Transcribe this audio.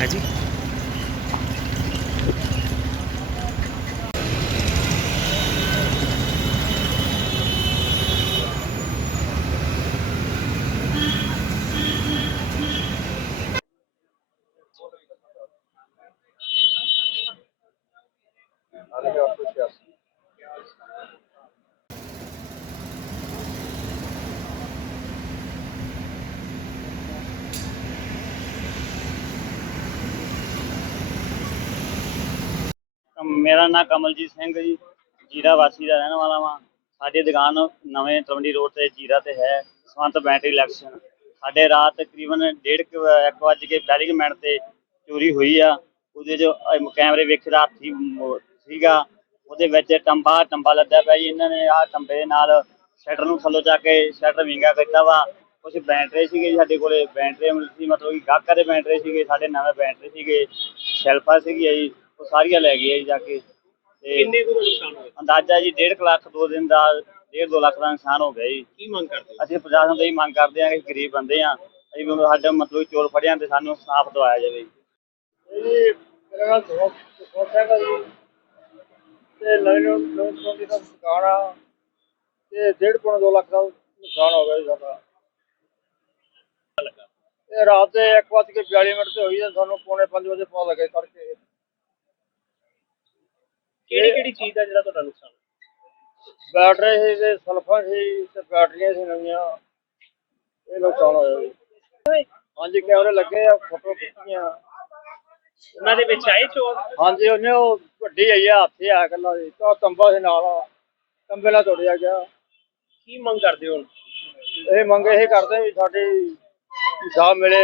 ਹੈ ਜੀ ਮੇਰਾ ਨਾਮ ਕਮਲਜੀਤ ਸਿੰਘ ਜੀ। ਜੀਰਾ ਵਾਸੀ ਦਾ ਰਹਿਣ ਵਾਲਾ ਵਾਂ। ਸਾਡੀ ਦੁਕਾਨ ਨਵੇਂ ਤਲਵੰਡੀ ਰੋਡ ਤੇ ਜੀਰਾ ਤੇ ਹੈ। ਸਵੰਤ ਬੈਟਰੀ ਇਲੈਕਸ਼ਨ। ਸਾਡੇ ਰਾਤ ਤਕਰੀਬਨ 1:30 ਵਜੇ ਕੇ 42 ਮਿੰਟ ਤੇ ਚੋਰੀ ਹੋਈ ਆ। ਉਹਦੇ ਜੋ ਅਹ ਕੈਮਰੇ ਵੇਖਦਾ ਹੱਥੀ ਸੀਗਾ ਉਹਦੇ ਵਿੱਚ ਟੰਬਾ ਟੰਬਾ ਲੱਦਿਆ ਪਿਆ ਜੀ ਇਹਨਾਂ ਨੇ ਆਹ ਟੰਬੇ ਦੇ ਨਾਲ ਸ਼ਟਰ ਨੂੰ ਥੱਲੋਂ ਚੱਕ ਕੇ ਸ਼ਟਰ ਵਿੰਗਾ ਕੀਤਾ ਵਾ। ਕੁਝ ਬੈਟਰੀ ਸੀਗੇ ਜੀ ਸਾਡੇ ਕੋਲੇ ਬੈਟਰੀ ਸੀ ਮਤਲਬ ਕਿ ਗਾਹਕਾਂ ਦੇ ਬੈਟਰੀ ਸੀਗੇ ਸਾਡੇ ਨਵੇਂ ਬੈਟਰੀ ਸੀਗੇ ਸ਼ੈਲਫਾਂ ਸੀਗੀਆਂ ਜੀ ਉਹ ਸਾਰੀਆਂ ਲੈ ਗਏ ਜੀ ਜਾ ਕੇ। ਤੇ ਕਿੰਨੇ ਕੁ ਦਾ ਨੁਕਸਾਨ ਹੋਇਆ? ਅੰਦਾਜ਼ਾ ਜੀ 1.5 ਲੱਖ ਦੋ ਦਿਨ ਦਾ 1.5 2 ਲੱਖ ਦਾ ਨੁਕਸਾਨ ਹੋ ਗਿਆ ਜੀ। ਕੀ ਮੰਗ ਕਰਦੇ ਹੋ? ਅਸੀਂ ਪ੍ਰਸ਼ਾਸਨ ਤੋਂ ਇਹ ਮੰਗ ਕਰਦੇ ਹਾਂ ਕਿ ਗਰੀਬ ਬੰਦੇ ਆ ਅਸੀਂ ਵੀ ਸਾਡੇ ਮਤਲਬ ਕਿ ਚੋਰ ਫੜਿਆ ਤੇ ਸਾਨੂੰ ਸਾਫ਼ ਦਵਾਇਆ ਜਾਵੇ। ਇਹ ਮੇਰਾ ਨਾਮ ਹੈਗਾ ਜੀ। ਤੇ ਨਵੀਂ ਨਵੀਂ ਨਵੀਂ ਦਾ ਦੁਕਾਨ ਆ। ਤੇ ਡੇਢ ਪੌਣੇ ਦੋ ਲੱਖ ਦਾ ਨੁਕਸਾਨ ਹੋ ਗਿਆ ਜੀ ਸਾਡਾ। ਇਹ ਰਾਤ ਦੇ 1:42 ਮਿੰਟ ਤੇ ਹੋਈ ਹੈ ਸਾਨੂੰ ਪੌਣੇ 5 ਵਜੇ ਪਤਾ ਲੱਗੇ ਤੜਕੇ। ਕਿਹੜੀ ਕਿਹੜੀ ਚੀਜ਼ ਦਾ ਜਿਹੜਾ ਤੁਹਾਡਾ ਨੁਕਸਾਨ? ਬੈਟਰੀ ਸੀ ਤੇ ਸਲਫਾਂ ਸੀ ਤੇ ਬੈਟਰੀਆਂ ਸੀ ਨਵੀਆਂ। ਇਹ ਨੁਕਸਾਨ ਹੋਇਆ ਜੀ। ਹਾਂਜੀ ਕੈਮਰੇ ਲੱਗੇ ਆ ਫੋਟੋ ਖਿੱਚੀਆਂ। ਉਹਨਾਂ ਦੇ ਵਿੱਚ ਆਏ ਚੋਰ? ਹਾਂਜੀ ਉਹਨੇ ਉਹ ਗੱਡੀ ਆਈ ਆ ਹੱਥੇ ਆ ਗੱਲਾਂ ਦੀ ਤਾਂ ਤੰਬਾ ਦੇ ਨਾਲ ਆ। ਕੰਬੇ ਨਾਲ ਤੋੜਿਆ ਗਿਆ। ਕੀ ਮੰਗ ਕਰਦੇ ਹੋ ਇਹ ਮੰਗ ਇਹ ਕਰਦੇ ਵੀ ਸਾਡੇ ਇਨਸਾਫ ਮਿਲੇ।